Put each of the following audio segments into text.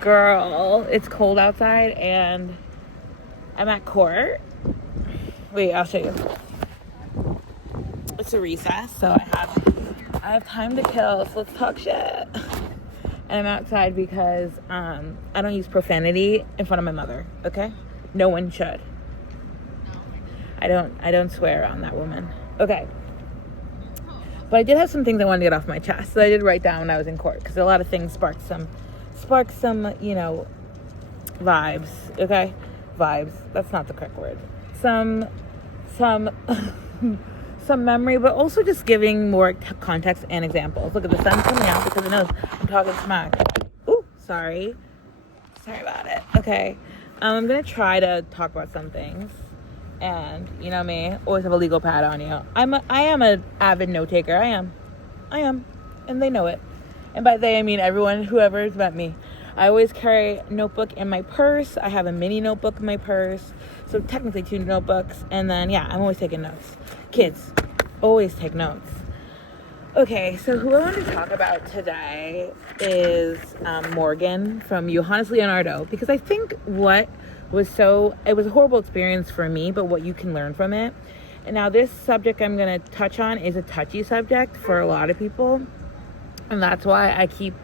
Girl, it's cold outside and I'm at court. Wait, I'll show you. It's a recess, so I have time to kill, so let's talk shit. And I'm outside because I don't use profanity in front of my mother, okay? No one should. I don't swear around that woman. Okay. But I did have some things I wanted to get off my chest. So I did write down when I was in court because a lot of things sparked some, vibes. Okay, vibes. That's not the correct word. Some memory, but also just giving more context and examples. Look at the sun's coming out because it knows I'm talking smack. Ooh, sorry about it. Okay, I'm gonna try to talk about some things. And you know me, always have a legal pad on you. I am an avid note taker. I am, and they know it. And by they, I mean everyone, whoever has met me. I always carry a notebook in my purse. I have a mini notebook in my purse, so technically 2 notebooks. And then I'm always taking notes. Kids, always take notes. Okay, so who I want to talk about today is Morgan from Johannes Leonardo, because I think it was a horrible experience for me, but what you can learn from it. And now this subject I'm going to touch on is a touchy subject for a lot of people. And that's why I keep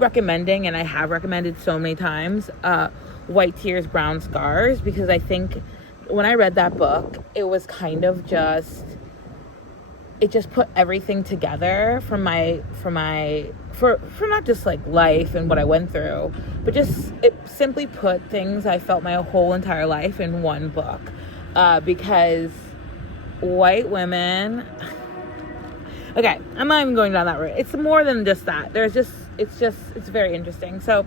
recommending, and I have recommended so many times, White Tears, Brown Scars, because I think when I read that book, it was kind of it just put everything together for not just like life and what I went through, but just it simply put things I felt my whole entire life in one book, because white women. Okay, I'm not even going down that route. It's more than just that. It's very interesting. So,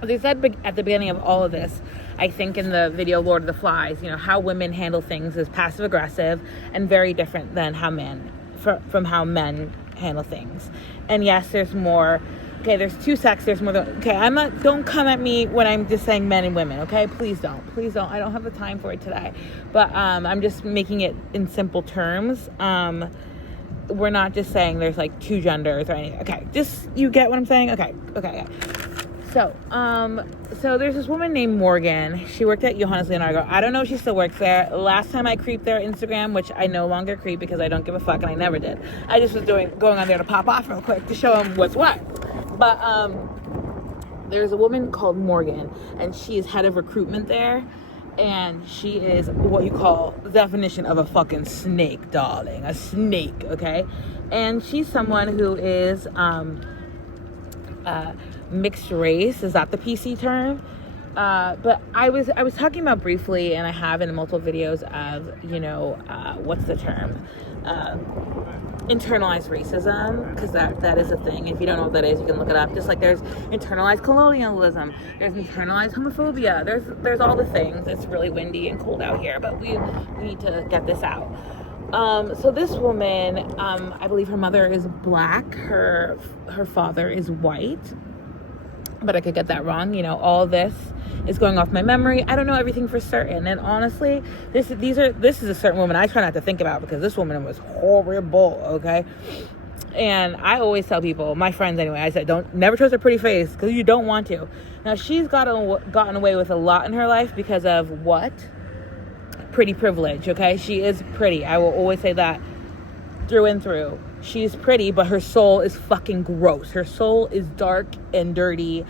as I said at the beginning of all of this, I think in the video Lord of the Flies, how women handle things is passive aggressive and very different than how men handle things. And yes, there's more. Okay, there's 2 sexes. There's more. Don't come at me when I'm just saying men and women. Okay, please don't. I don't have the time for it today. But I'm just making it in simple terms. We're not just saying there's like 2 genders or anything. Okay, just you get what I'm saying. Okay. So there's this woman named Morgan. She worked at Johannes Leonardo. I don't know if she still works there. Last time I creeped their Instagram, which I no longer creep because I don't give a fuck and I never did. I just was going on there to pop off real quick to show them what's what. But there's a woman called Morgan, and she is head of recruitment there. And she is what you call the definition of a fucking snake, darling. A snake, okay? And she's someone who is mixed race. Is that the PC term? But I was talking about briefly, and I have in multiple videos of, what's the term? Internalized racism, because that is a thing. If you don't know what that is, you can look it up. Just like there's internalized colonialism, there's internalized homophobia, there's all the things. It's really windy and cold out here, but we need to get this out. So this woman, I believe her mother is black, her father is white, but I could get that wrong. All this is going off my memory. I don't know everything for certain. And honestly, this is a certain woman I try not to think about because this woman was horrible, okay? And I always tell people, my friends anyway, I said, never trust a pretty face because you don't want to. Now, she's gotten away with a lot in her life because of what? Pretty privilege, okay? She is pretty. I will always say that through and through. She's pretty, but her soul is fucking gross. Her soul is dark and dirty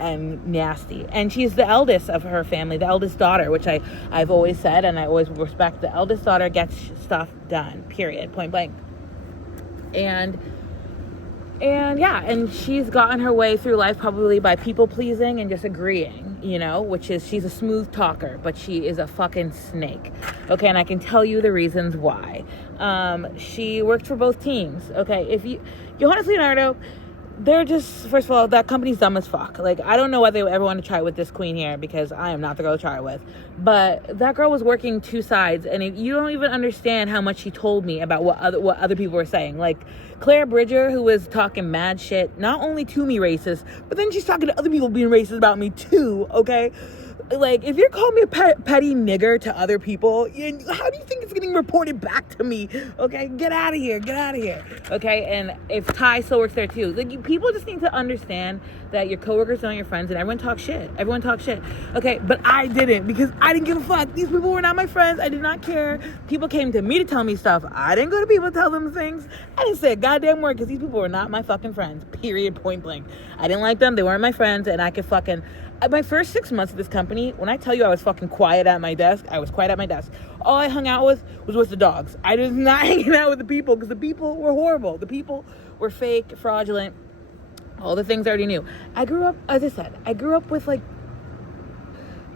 and nasty. And she's the eldest of her family, the eldest daughter, which I've always said, and I always respect. The eldest daughter gets stuff done, period, point blank. And she's gotten her way through life probably by people pleasing and just agreeing, which is she's a smooth talker, but she is a fucking snake. Okay, and I can tell you the reasons why. She worked for both teams. Okay, Johannes Leonardo, they're just, first of all, that company's dumb as fuck. Like, I don't know why they would ever want to try it with this queen here, because I am not the girl to try it with. But that girl was working 2 sides, and you don't even understand how much she told me about what other people were saying. Like, Claire Bridger, who was talking mad shit, not only to me racist, but then she's talking to other people being racist about me too, okay? Like, if you're calling me a petty nigger to other people, how do you think it's getting reported back to me? Okay, get out of here, okay? And if Ty still works there too, like, people just need to understand that your coworkers are not your friends, and everyone talks shit, okay? But I didn't, because I didn't give a fuck. These people were not my friends. I did not care. People came to me to tell me stuff. I didn't go to people to tell them things. I didn't say a goddamn word, because these people were not my fucking friends, period, point blank. I didn't like them. They weren't my friends, and I could fucking... My first 6 months of this company, when I tell you I was fucking quiet at my desk, I was quiet at my desk. All I hung out with was the dogs. I was not hanging out with the people, because the people were horrible. The people were fake, fraudulent, all the things I already knew. I grew up, as I said, with like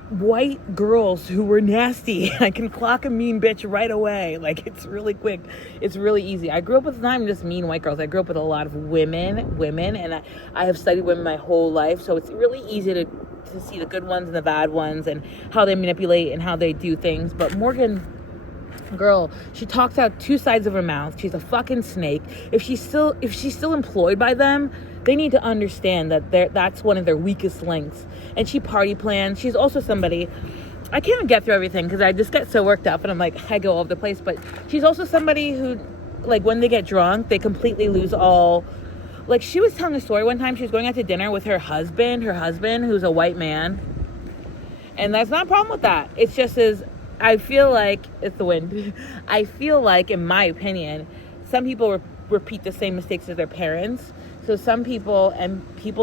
white girls who were nasty. I can clock a mean bitch right away. Like, it's really quick. It's really easy. I grew up with not even just mean white girls. I grew up with a lot of women, and I have studied women my whole life. So it's really easy to see the good ones and the bad ones and how they manipulate and how they do things. But Morgan, girl, she talks out two sides of her mouth. She's a fucking snake. If she's still employed by them, they need to understand that that's one of their weakest links. And she party plans. She's also somebody, I can't even get through everything because I just get so worked up and I'm like, I go all over the place. But she's also somebody who, like, when they get drunk, they completely lose all. Like, she was telling a story one time. She was going out to dinner with her husband who's a white man. And that's not a problem with that. It's just I feel like, it's the wind. I feel like, in my opinion, some people repeat the same mistakes as their parents. So some people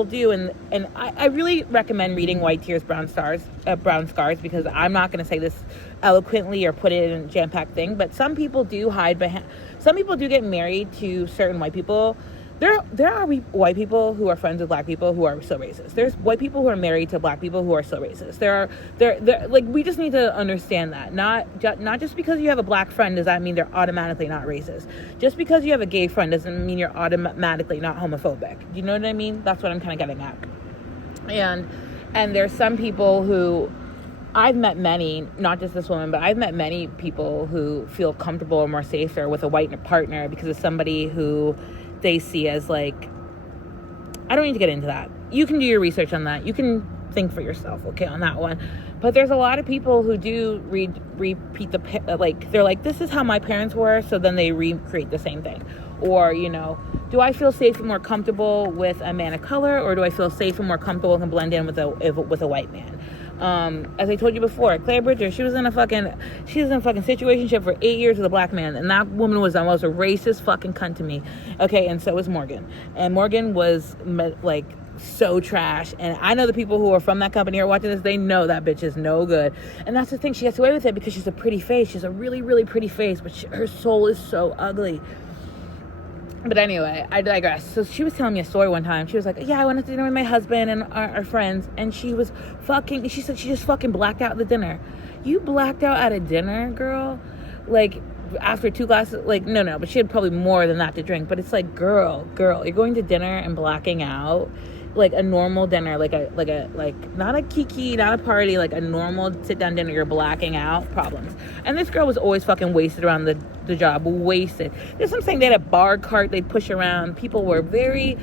do, and I really recommend reading White Tears, Brown Scars, because I'm not going to say this eloquently or put it in a jam-packed thing, but some people do some people do get married to certain white people. There are white people who are friends with black people who are still racist. There's white people who are married to black people who are still racist. Like, we just need to understand that. Not just because you have a black friend does that mean they're automatically not racist. Just because you have a gay friend doesn't mean you're automatically not homophobic. Do you know what I mean? That's what I'm kind of getting at. And there's some people who, I've met many, not just this woman, but I've met many people who feel comfortable or more safer with a white partner because of somebody who they see as, like, I don't need to get into that. You can do your research on that. You can think for yourself, okay, on that one. But there's a lot of people who do repeat they're like, this is how my parents were, so then they recreate the same thing. Or, do I feel safe and more comfortable with a man of color, or do I feel safe and more comfortable and blend in with a white man? As I told you before, Claire Bridger, she was in a fucking situationship for 8 years with a black man, and that woman was almost a racist fucking cunt to me. Okay, and so was Morgan. And Morgan was, like, so trash. And I know the people who are from that company are watching this, they know that bitch is no good. And that's the thing, she gets away with it because she's a pretty face. She's a really, really pretty face, but her soul is so ugly. But anyway, I digress. So she was telling me a story one time. She was like, yeah, I went to dinner with my husband and our friends, and she said she just fucking blacked out at the dinner. You blacked out at a dinner, girl? Like, after 2 glasses? Like, no, but she had probably more than that to drink. But it's like, girl, you're going to dinner and blacking out. Like a normal dinner, like not a kiki, not a party, like a normal sit-down dinner, you're blacking out, problems. And this girl was always fucking wasted around the job, wasted. There's some saying they had a bar cart they'd push around. People were very,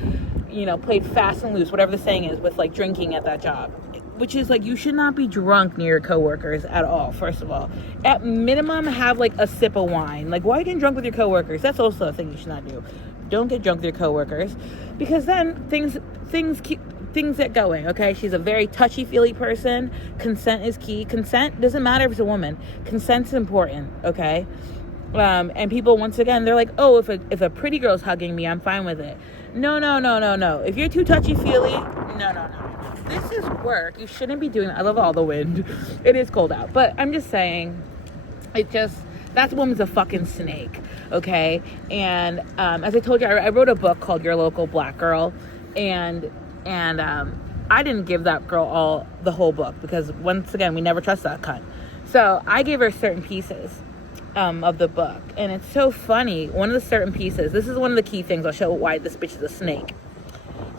played fast and loose, whatever the saying is, with, like, drinking at that job. Which is, like, you should not be drunk near your coworkers at all, first of all. At minimum, have, like, a sip of wine. Like, why are you getting drunk with your coworkers? That's also a thing you should not do. Don't get drunk with your coworkers, because then things get going, okay? She's a very touchy-feely person. Consent is key. Consent doesn't matter if it's a woman. Consent's important, okay? And people, once again, they're like, oh, if a pretty girl's hugging me, I'm fine with it. No. If you're too touchy-feely, no. This is work. You shouldn't be doing that. I love all the wind. It is cold out. But I'm just saying, that woman's a fucking snake, okay? And as I told you, I wrote a book called Your Local Black Girl, and I didn't give that girl the whole book, because, once again, we never trust that cunt. So I gave her certain pieces of the book, and it's so funny. One of the certain pieces, this is one of the key things. I'll show why this bitch is a snake.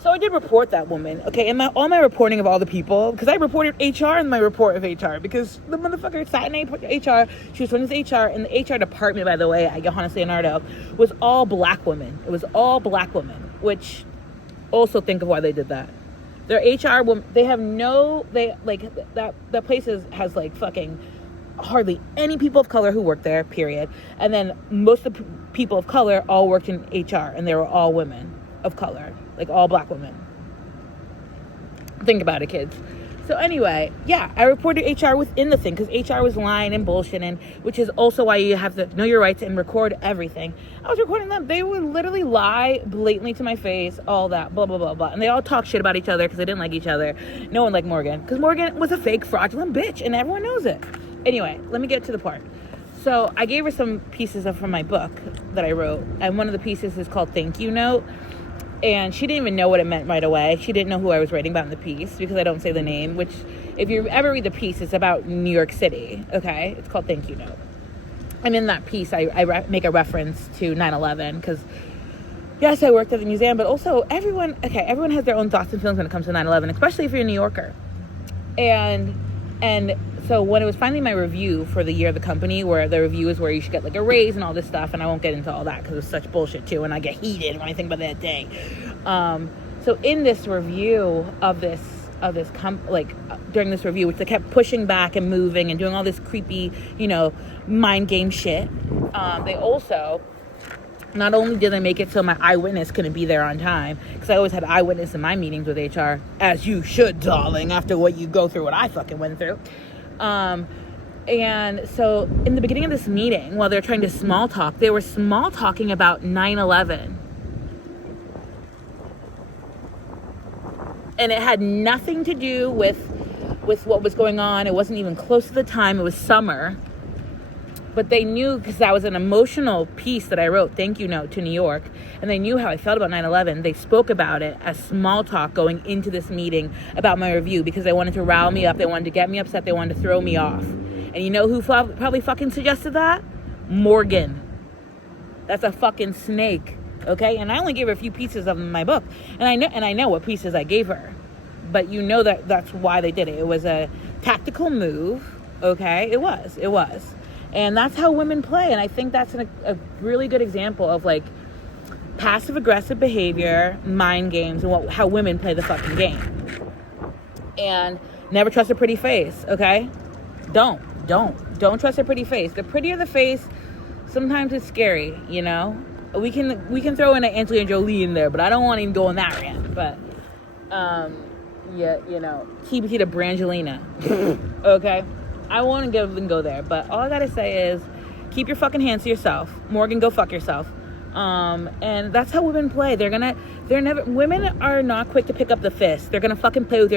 So I did report that woman, okay, and all my reporting of all the people, because I reported HR in my report of HR, because the motherfucker sat in HR, she was running HR, and the HR department, by the way, at Johannes Leonardo, was all black women. It was all black women, which, also think of why they did that. Their HR woman, they have no, they like that place has like fucking hardly any people of color who work there, period. And then most of the people of color all worked in HR, and they were all women of color, like all black women. Think about it, kids. So anyway, yeah, I reported HR within the thing because HR was lying and bullshitting, which is also why you have to know your rights and record everything. I was recording them. They would literally lie blatantly to my face, all that, blah, blah, blah, blah. And they all talk shit about each other because they didn't like each other. No one liked Morgan because Morgan was a fake, fraudulent bitch, and everyone knows it. Anyway, let me get to the part. So I gave her some pieces from my book that I wrote, and one of the pieces is called Thank You Note. And she didn't even know what it meant right away. She didn't know who I was writing about in the piece because I don't say the name, which if you ever read the piece, it's about New York City, okay? It's called Thank You Note. And in that piece, I make a reference to 9/11 because, yes, I worked at the museum, but also everyone has their own thoughts and feelings when it comes to 9/11, especially if you're a New Yorker. And so when it was finally my review for the year of the company, where the review is where you should get like a raise and all this stuff, and I won't get into all that because it's such bullshit too, and I get heated when I think about that day. So in this review during this review, which they kept pushing back and moving and doing all this creepy, mind game shit, they also, not only did they make it so my eyewitness couldn't be there on time, because I always had eyewitness in my meetings with HR, as you should, darling, after what you go through, what I fucking went through. And so in the beginning of this meeting, while they're trying to small talk, they were small talking about 9/11. And it had nothing to do with what was going on. It wasn't even close to the time. It was summer. But they knew, because that was an emotional piece that I wrote, Thank You Note to New York, and they knew how I felt about 9/11. They spoke about it as small talk going into this meeting about my review because they wanted to rile me up. They wanted to get me upset. They wanted to throw me off. And you know who probably fucking suggested that? Morgan. That's a fucking snake, okay? And I only gave her a few pieces of my book, and I know what pieces I gave her. But you know that's why they did it. It was a tactical move, okay? It was. And that's how women play. And I think that's a really good example of like passive aggressive behavior, mind games, and how women play the fucking game. And never trust a pretty face, okay? Don't trust a pretty face. The prettier the face, sometimes it's scary, We can throw in an Angelina Jolie in there, but I don't want to even go on that rant. But TBT to Brangelina. Okay? I won't go there, but all I gotta say is keep your fucking hands to yourself. Morgan, go fuck yourself. And that's how women play. Women are not quick to pick up the fist. They're gonna fucking play with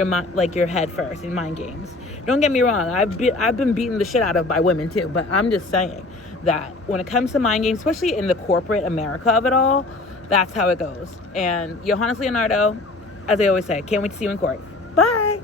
your head first in mind games. Don't get me wrong. I've been beaten the shit out of by women too, but I'm just saying that when it comes to mind games, especially in the corporate America of it all, that's how it goes. And Johannes Leonardo, as I always say, can't wait to see you in court. Bye.